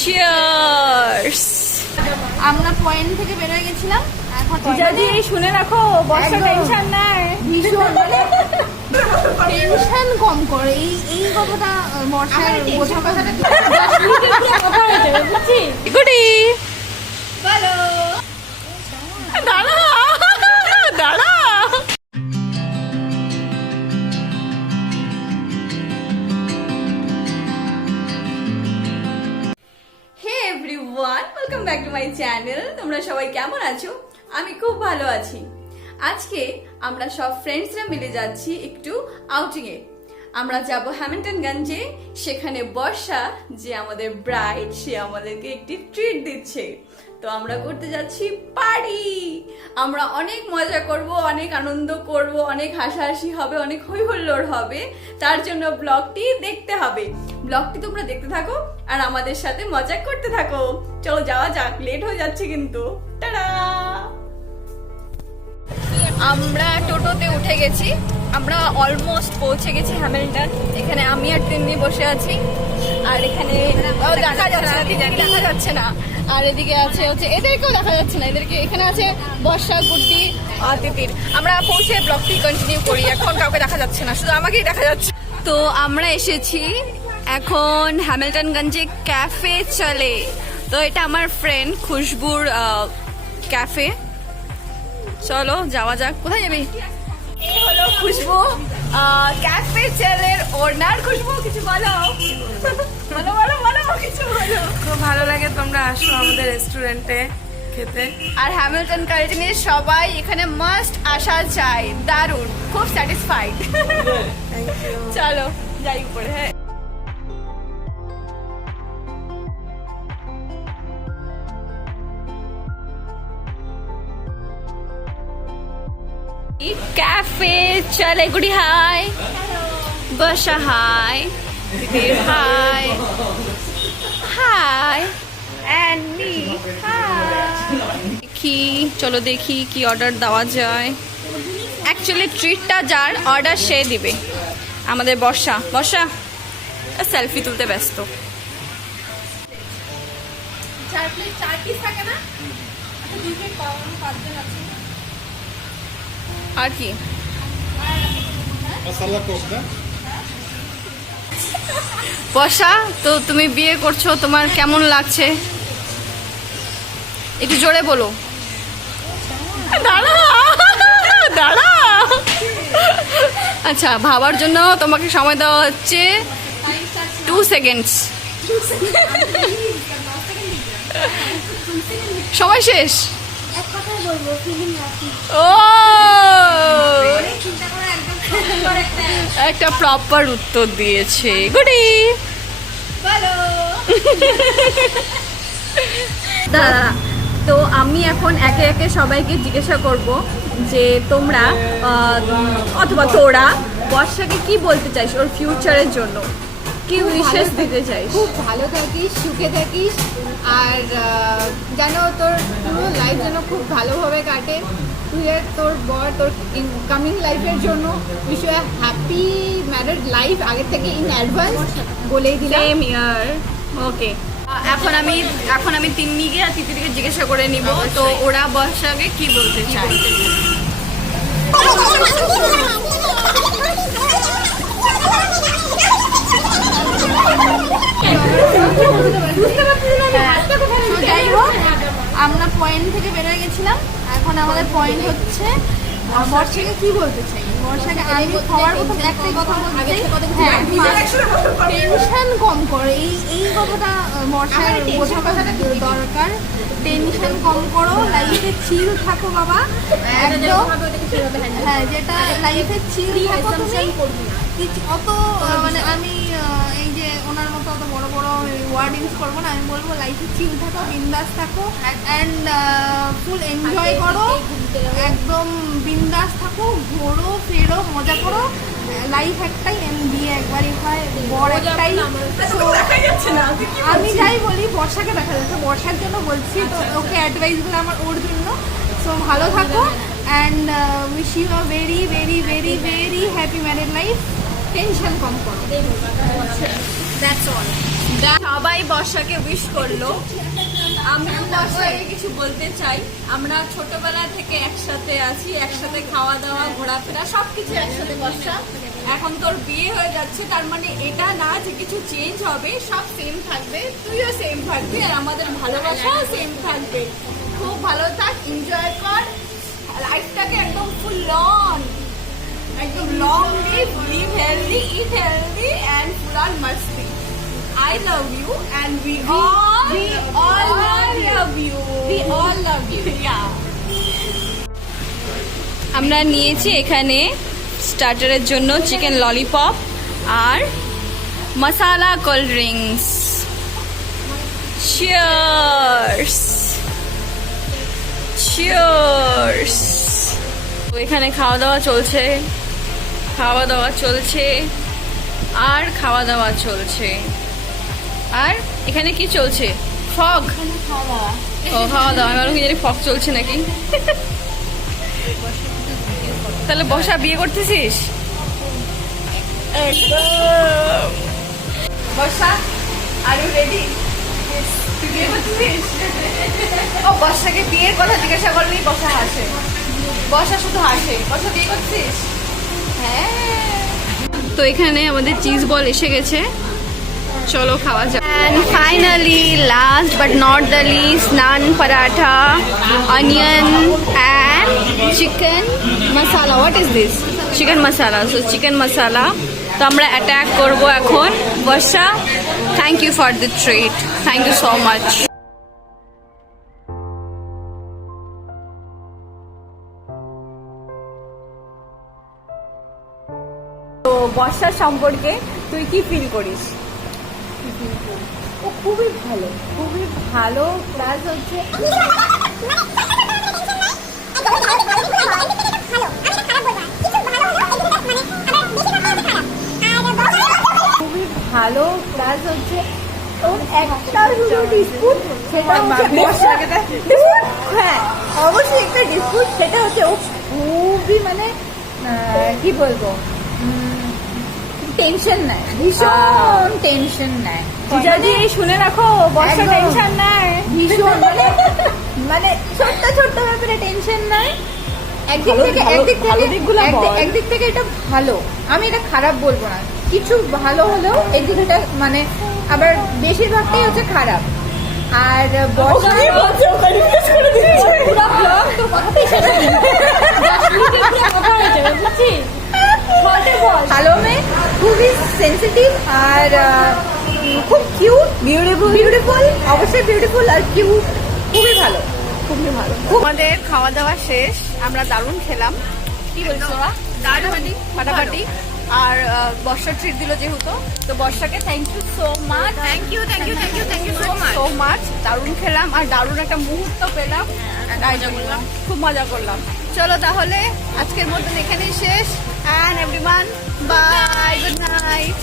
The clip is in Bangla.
চিয়ার্স। আমরা পয়েন্ট থেকে বের হয়ে গেছিলাম। এখন যদি শুনে রাখো, বর্ষা টেনশন নাই, ভীষণ টেনশন কম করে। এই কথাটা বর্ষার বোঝা কথাটা কথা হয়ে যাবে, বুঝছি। গুডি বলো, দাঁড়া দাঁড়া। Welcome back to my channel. তোমরা সবাই কেমন আছো? আমি খুব ভালো আছি। আজকে আমরা সব ফ্রেন্ডসরা মিলে যাচ্ছি একটু আউটিং এ। আমরা যাব হ্যামিল্টনগঞ্জে। সেখানে বর্ষা, যে আমাদের ব্রাইড, সে আমাদেরকে একটি ট্রিট দিচ্ছে। তো আমরা করতে যাচ্ছি পার্টি। আমরা অনেক মজা করব, অনেক আনন্দ করব, অনেক হাসাহাসি হবে, অনেক হই হুল্লোড় হবে। তার জন্য ব্লগটি দেখতে হবে। ব্লগটি তোমরা দেখতে থাকো আর আমাদের সাথে মজা করতে থাকো। চলো যাওয়া যাক, লেট হয়ে যাচ্ছে কিন্তু। টাটা। আমরা টোটোতে উঠে গেছি। আমরা অলমোস্ট পৌঁছে গেছি হ্যামিল্টন। এখানে আমি আর তিন্নি বসে আছি। আর এখানে দেখা যাচ্ছে না। আর এদিকে আছে হচ্ছে, এদেরকেও দেখা যাচ্ছে না। এদেরকে এখানে আছে বর্ষা, গুড্ডি আর তিতির। আমরা পৌঁছে ব্লগটি কন্টিনিউ করি। এখন কাউকে দেখা যাচ্ছে না, শুধু আমাকেই দেখা যাচ্ছে। তো আমরা এসেছি এখন হ্যামিল্টনগঞ্জে ক্যাফে চলে। তো এটা আমার ফ্রেন্ড খুশবুর ক্যাফে। চলো যাওয়া যাক। কোথায় যাবি? এই হলো খুশবু, ক্যাফে চলের ওনার। খুশবু, কিছু বলো। বলো বলো বলো, কিছু বলো। খুব ভালো লাগে, তোমরা আসো আমাদের রেস্টুরেন্টে খেতে। আর হ্যামিল্টন কাল্টিনের সবাই এখানে মাস্ট আসা চাই। দারুণ, খুব স্যাটিসফাইড। চলো যাই উপরে। হ্যাঁ, ক্যাফে চলে। Guddi hi, Barsha hi, hi hi, and me hi. দেখি, চলো দেখি কি অর্ডার দেওয়া যায়। অ্যাকচুয়ালি ট্রিটটা যার অর্ডার সে দিবে। আমাদের বর্ষা সেলফি তুলতে ব্যস্ত। আর কি বর্ষা, তো তুমি বিয়ে করছো, তোমার কেমন লাগছে? একটু জোরে বলো। দাঁড়া দাঁড়া। আচ্ছা, ভাবার জন্য তোমাকে সময় দেওয়া হচ্ছে 2 সেকেন্ডস। সময় শেষ। ও, একটা প্রপার উত্তর দিয়েছে। গুডি দাদা। তো আমি এখন একে একে সবাইকে জিজ্ঞাসা করব যে তোমরা অথবা তোরা বর্ষাকে কি বলতে চাইস ওর ফিউচারের জন্য, কি উইশেস দিতে চাইস? খুব ভালো থাকিস, সুখে থাকিস, আর যেন তোর পুরো লাইফ যেন খুব ভালোভাবে কাটে। তুই আর তোর বর তোর কামিং লাইফের জন্য wish you a happy married life আগের থেকে ইন অ্যাডভান্স বলেই দিলাম। সেম ইয়ার। ওকে, এখন আমি তিন্নিকে আর তিতিকে জিজ্ঞাসা করে নিব তো ওরা বর্ষাকে কি বলতে চায়। যাই হোক, আমরা পয়েন্ট থেকে বের হয়ে গেছিলাম। এখন আমাদের পয়েন্ট হচ্ছে বর্ষাকে কি বলতে চাই। বর্ষাকে আমি সবার প্রথম একটাই কথা বলতে চাই, টেনশন কম করো। এই কথাটা বর্ষার বোঝা কথাটা দরকার। টেনশন কম করো, লাইফে চিল থাকো বাবা, একদম। হ্যাঁ, যেটা লাইফে চিল থাকো তুমি। অত মানে আমি এই যে ওনার মতো অত বড় বড় ওয়ার্ড ইউজ করবো না। আমি বলবো লাইফে চিল থাকো, বিন্দাস থাকো, অ্যান্ড ফুল এনজয় করো, একদম বিন্দাস থাকো, ঘোরো ফেরো, মজা করো। লাইফ একটাই, বিয়ে একবারই হয়, বর একটাই। আমি যাই বলি, বর্ষাকে দেখা যাচ্ছে, বর্ষার জন্য বলছি। তো ওকে অ্যাডভাইসগুলো আমার ওর জন্য। সো ভালো থাকো, and wish you a very very very very happy married life. Tension কম করো। That's all. সবাই বর্ষাকে উইশ করলো, আমিও বর্ষাকে কিছু বলতে চাই। আমরা ছোটবেলা থেকে একসাথে আছি, একসাথে খাওয়া দাওয়া ঘোরাফেরা সবকিছু একসাথে। বর্ষা, এখন তোর বিয়ে হয়ে যাচ্ছে, তার মানে এটা না যে কিছু চেঞ্জ হবে, সব সেম থাকবে, তুইও সেম থাকবি, আর আমাদের ভালোবাসাও সেম থাকবে। খুব ভালো থাক, এনজয় কর লাইফটাকে, একদম ফুল লং, একদম long live healthy, it healthy and full on Masti. I love you and we all love you. We all love you. Yeah. আমরা নিয়েছি এখানে স্টার্টারের জন্য চিকেন ললিপপ আর মশালা কোল্ড ড্রিঙ্কস। Cheers cheers. তো এখানে খাওয়া দাওয়া চলছে, খাওয়া দাওয়া চলছে আর খাওয়া দাওয়া চলছে। আর এখানে কি চলছে? ফগ। ও খাওয়া দাওয়া, আমি কি জানি ফগ চলছে নাকি। তাহলে বর্ষা বিয়ে করতেছিস? বর্ষা, আর ইউ রেডি? তুই বিয়ে করতেছিস? ও বর্ষাকে বিয়ের কথা জিজ্ঞাসা করবি, বর্ষা হাসে। বর্ষা শুধু হাসে। বর্ষা বিয়ে করছিস? হ্যাঁ। তো এখানে আমাদের চিজ বল এসে গেছে, চলো খাওয়া যাক। And finally, last but not the least, naan paratha, onion and chicken masala. What is this? Chicken masala. So chicken masala. তো আমরা অ্যাটাক করব এখন। বর্ষা, thank you for the treat. Thank you so much. তো বর্ষার সম্পর্কে তুই কি ফিল করিস? ও খুবই ভালো, খুবই ভালো। প্লাস হচ্ছে খুবই ভালো। প্লাস হচ্ছে ওর একটা ডিসপুট, সেটা হচ্ছে হ্যাঁ অবশ্যই একটা ডিসপুট, সেটা হচ্ছে ও খুবই মানে কি বলবো, টেনশন নেয়, ভীষণ টেনশন নেয়। যদি শুনে রাখো, বর্ষা টেনশন নেয় ভীষণ, মানে ছোট্ট ছোট্ট ব্যাপারে টেনশন নেয়। একদিক থেকে এটা ভালো, আমি এটা খারাপ বলবো না। কিছু ভালো হলেও এদিকটা মানে আবার বেশিরভাগটাই হচ্ছে খারাপ। আর ভালো মেয়ে, খুবই সেন্সিটিভ আর খুব কিউট, বিউটিফুল, অবশ্যই বিউটিফুল আর কিউট, খুবই ভালো, খুবই ভালো। আমাদের খাওয়া দাওয়া শেষ, আমরা দারুণ খেলাম। কি বলছো ওরা? ফাটাফাটি। আর বর্ষা ট্রিট দিল যেহেতু, তো বর্ষাকে thank you so much. Thank you so much. দারুণ খেলাম আর দারুণ একটা মুহূর্ত পেলাম, খুব মজা করলাম। চলো তাহলে আজকের মতন এখানেই শেষ। And everyone bye, good night.